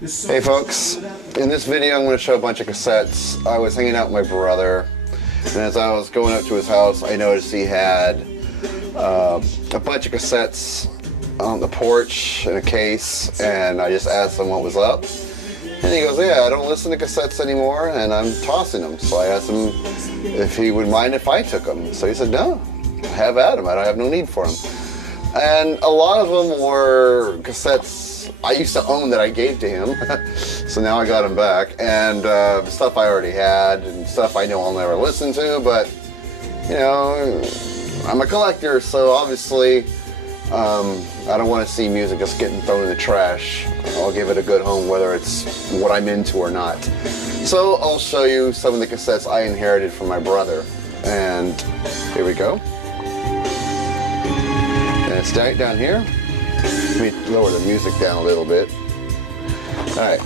Hey folks, in this video I'm going to show a bunch of cassettes. I was hanging out with my brother, and as I was going up to his house I noticed he had a bunch of cassettes on the porch in a case, and I just asked him what was up. And he goes, yeah, I don't listen to cassettes anymore and I'm tossing them. So I asked him if he would mind if I took them. So he said, no, have at them, I have no need for them. And a lot of them were cassettes I used to own that I gave to him. So now I got them back. And stuff I already had and stuff I know I'll never listen to. But, you know, I'm a collector, so obviously I don't want to see music just getting thrown in the trash. I'll give it a good home whether it's what I'm into or not. So I'll show you some of the cassettes I inherited from my brother. And here we go. And it's down here. Let me lower the music down a little bit. Alright.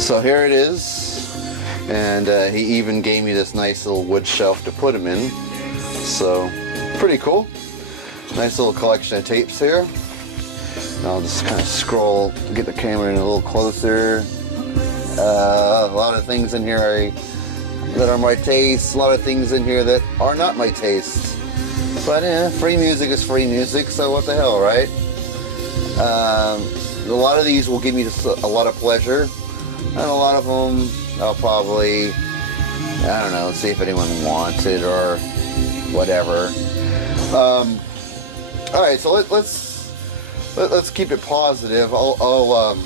So here it is. And he even gave me this nice little wood shelf to put them in. So, pretty cool. Nice little collection of tapes here. I'll just kind of scroll, get the camera in a little closer. A lot of things in here that are my taste. A lot of things in here that are not my taste. But free music is free music, so what the hell, right? A lot of these will give me just a lot of pleasure. And a lot of them I'll probably, I don't know, see if anyone wants it or whatever. Alright, so let's keep it positive. I'll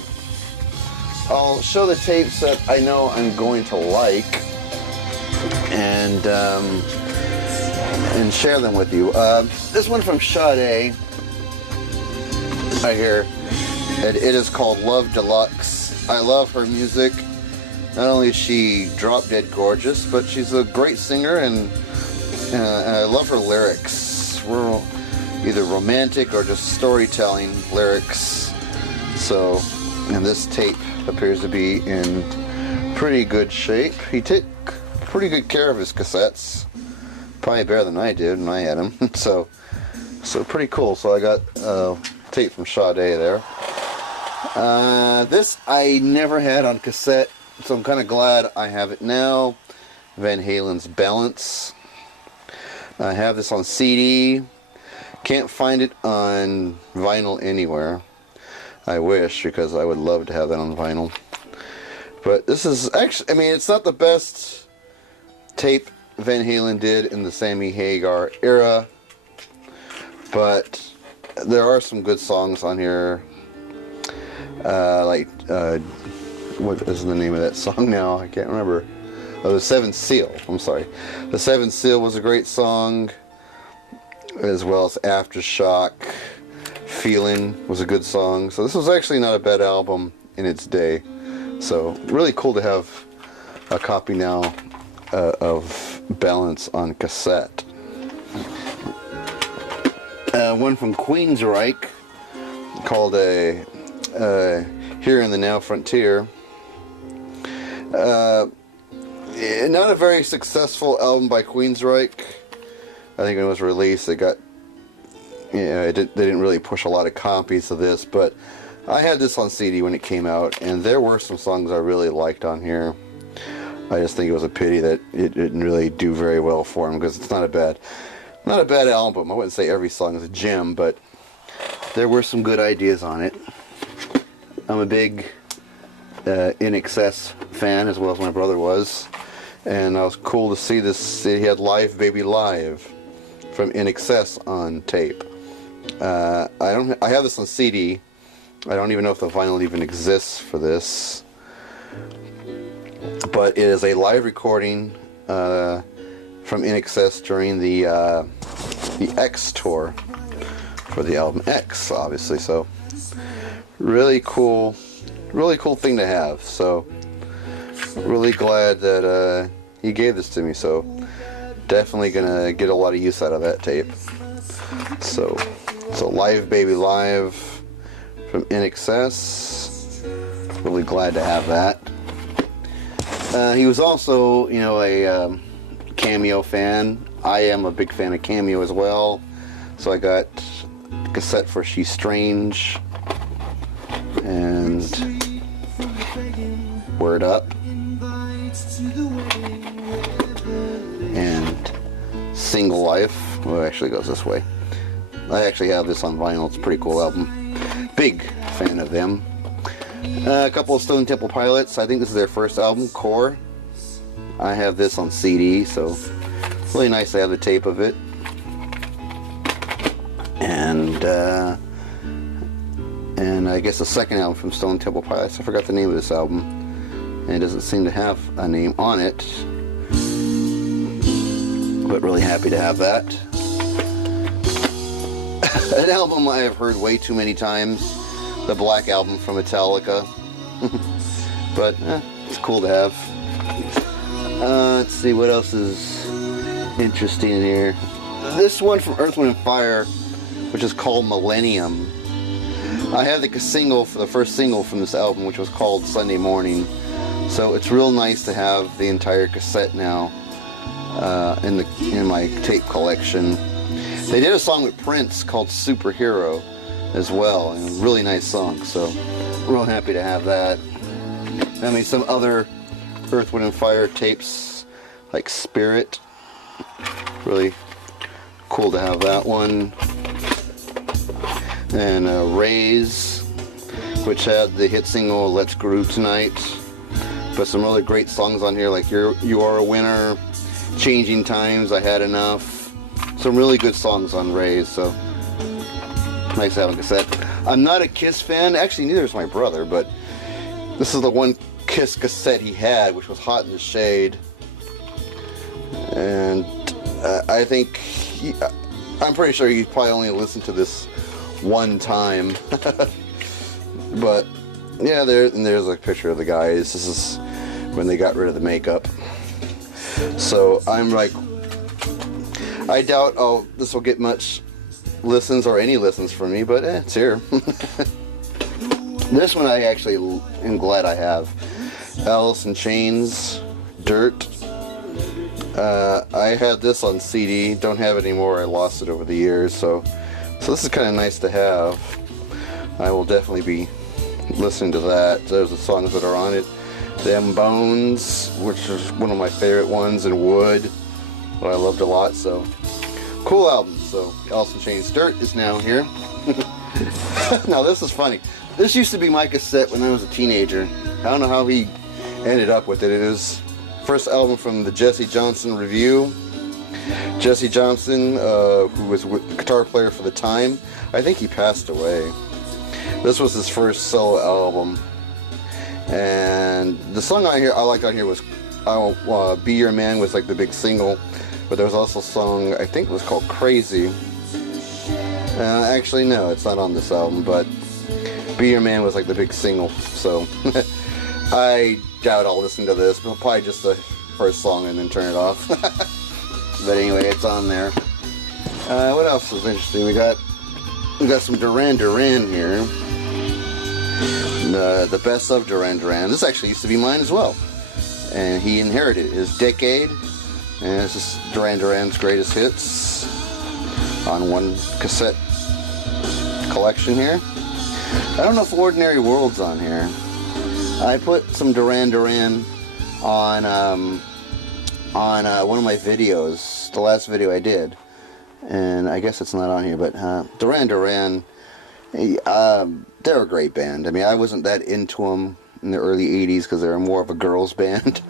show the tapes that I know I'm going to like and share them with you. This one from Sade, right here. It is called Love Deluxe. I love her music. Not only is she drop dead gorgeous, but she's a great singer, and I love her lyrics. We're either romantic or just storytelling lyrics. So, and this tape appears to be in pretty good shape. He took pretty good care of his cassettes. Probably better than I did when I had them. so pretty cool. So I got tape from Sade there. This I never had on cassette, so I'm kind of glad I have it now. Van Halen's Balance. I have this on CD. Can't find it on vinyl anywhere. I wish, because I would love to have that on vinyl. But this is actually, I mean, it's not the best tape Van Halen did in the Sammy Hagar era, but there are some good songs on here. What is the name of that song now? I can't remember. Oh, The Seventh Seal. I'm sorry. The Seventh Seal was a great song, as well as Aftershock. Feeling was a good song. So this was actually not a bad album in its day. So really cool to have a copy now of Balance on cassette. One from Queensryche called Here in the Now Frontier. Not a very successful album by Queensryche. I think when it was released, it got, they didn't really push a lot of copies of this, but I had this on CD when it came out, and there were some songs I really liked on here. I just think it was a pity that it didn't really do very well for him, because it's not a bad album. I wouldn't say every song is a gem, but there were some good ideas on it. I'm a big INXS fan, as well as my brother was, and I was cool to see this. He had Live Baby Live from INXS on tape. I have this on CD. I don't even know if the vinyl even exists for this, but it is a live recording from INXS during the X tour for the album X, obviously. So really cool thing to have. So really glad that he gave this to me. So definitely gonna get a lot of use out of that tape. So Live Baby Live from INXS. Really glad to have that. He was also, you know, a Cameo fan. I am a big fan of Cameo as well. So I got a cassette for She's Strange. and Word Up, and Single Life. Well, it actually goes this way. I actually have this on vinyl. It's a pretty cool album. Big fan of them. A couple of Stone Temple Pilots. I think this is their first album, Core. I have this on CD, so really nice to have the tape of it. And I guess the second album from Stone Temple Pilots. I forgot the name of this album, and it doesn't seem to have a name on it, but really happy to have that. An album I have heard way too many times, the Black Album from Metallica, but it's cool to have. Let's see what else is interesting in here. This one from Earth, Wind & Fire, which is called Millennium. I have the single for the first single from this album, which was called Sunday Morning. So it's real nice to have the entire cassette now in my tape collection. They did a song with Prince called Superhero as well, and a really nice song. So real happy to have that. I mean, some other Earth, Wind & Fire tapes like Spirit. Really cool to have that one. And Raise, which had the hit single Let's Groove Tonight, but some really great songs on here like You Are a Winner, Changing Times, I Had Enough. Some really good songs on Raise, so nice having a cassette. I'm not a Kiss fan, actually neither is my brother, but this is the one Kiss cassette he had, which was Hot in the Shade. And I think I'm pretty sure he probably only listened to this one time. But yeah, there's a picture of the guys. This is when they got rid of the makeup. So I'm like, I doubt this will get much listens or any listens from me, but it's here. This one I actually am glad I have. Alice in Chains, Dirt. I had this on CD, don't have it anymore, I lost it over the years, so this is kind of nice to have. I will definitely be listening to that. There's the songs that are on it. Them Bones, which is one of my favorite ones, and Wood, that I loved a lot, so cool album. So Alice in Chains, Dirt is now here. Now this is funny. This used to be my cassette when I was a teenager. I don't know how he ended up with it. It was first album from the Jesse Johnson Review. Jesse Johnson, who was a guitar player for the time, I think he passed away. This was his first solo album, and the song I liked on here was "I'll Be Your Man" was like the big single, but there was also a song I think it was called "Crazy." Actually, no, it's not on this album, but "Be Your Man" was like the big single. So I doubt I'll listen to this, but probably just the first song and then turn it off. But anyway, it's on there. What else is interesting? We got some Duran Duran here. The best of Duran Duran. This actually used to be mine as well, and he inherited his Decade, and this is Duran Duran's greatest hits on one cassette collection here. I don't know if Ordinary World's on here. I put some Duran Duran on one of my videos, the last video I did, and I guess it's not on here, but Duran Duran, they're a great band. I mean, I wasn't that into them in the early 80s because they were more of a girls band,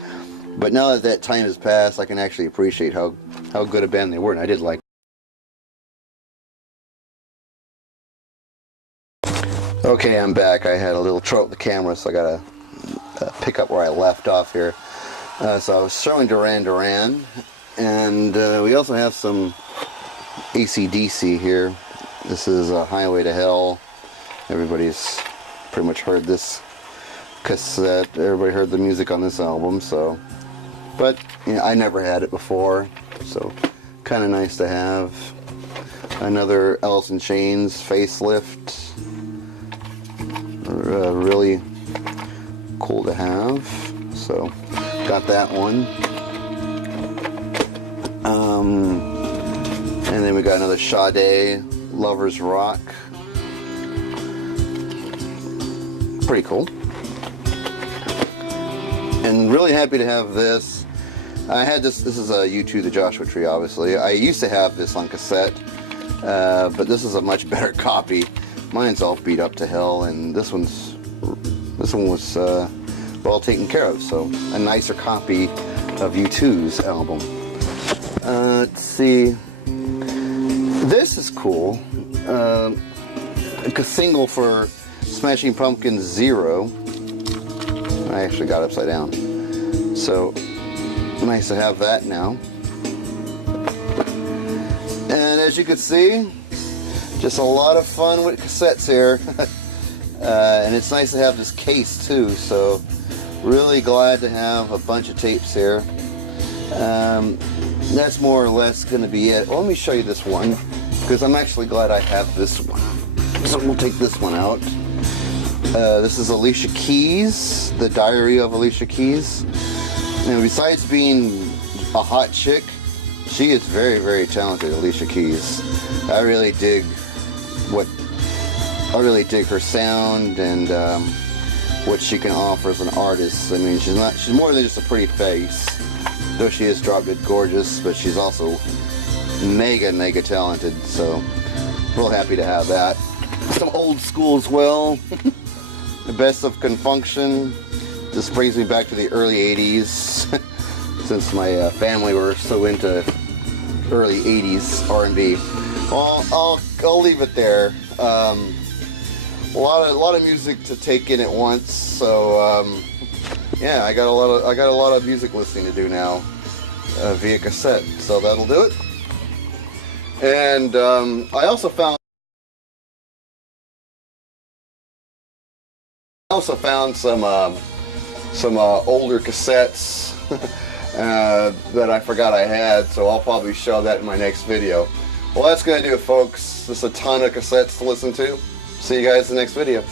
but now that time has passed, I can actually appreciate how good a band they were, and I did like. Okay, I'm back. I had a little trouble with the camera, so I gotta pick up where I left off here. So I was showing Duran Duran, and we also have some AC/DC here. This is Highway to Hell. Everybody's pretty much heard this cassette. Everybody heard the music on this album, so. But you know, I never had it before, so kind of nice to have. Another Alice in Chains, Facelift. Really cool to have. So got that one. And then we got another Sade, Lovers Rock. pretty cool. And really happy to have this. I had this is a U2 The Joshua Tree, obviously. I used to have this on cassette, but this is a much better copy. Mine's all beat up to hell, and this one was well taken care of, so a nicer copy of U2's album. Let's see. This is cool. A single for Smashing Pumpkins 0. I actually got it upside down. So nice to have that now. And as you can see, just a lot of fun with cassettes here. And it's nice to have this case too, so really glad to have a bunch of tapes here. That's more or less going to be it. Well, let me show you this one, because I'm actually glad I have this one. So we'll take this one out. This is Alicia Keys, The Diary of Alicia Keys. And besides being a hot chick, she is very, very talented, Alicia Keys. I really dig her sound and what she can offer as an artist. I mean, she's more than just a pretty face, though she is drop dead gorgeous, but she's also mega, mega talented, so real happy to have that. Some old school as well. The Best of Confunction. This brings me back to the early 80s, since my family were so into early 80s R&B. Well, I'll leave it there. A lot of music to take in at once, so yeah, I got a lot of music listening to do now via cassette, so that'll do it. And I also found some older cassettes that I forgot I had, so I'll probably show that in my next video. Well, that's going to do it, folks. There's a ton of cassettes to listen to. See you guys in the next video.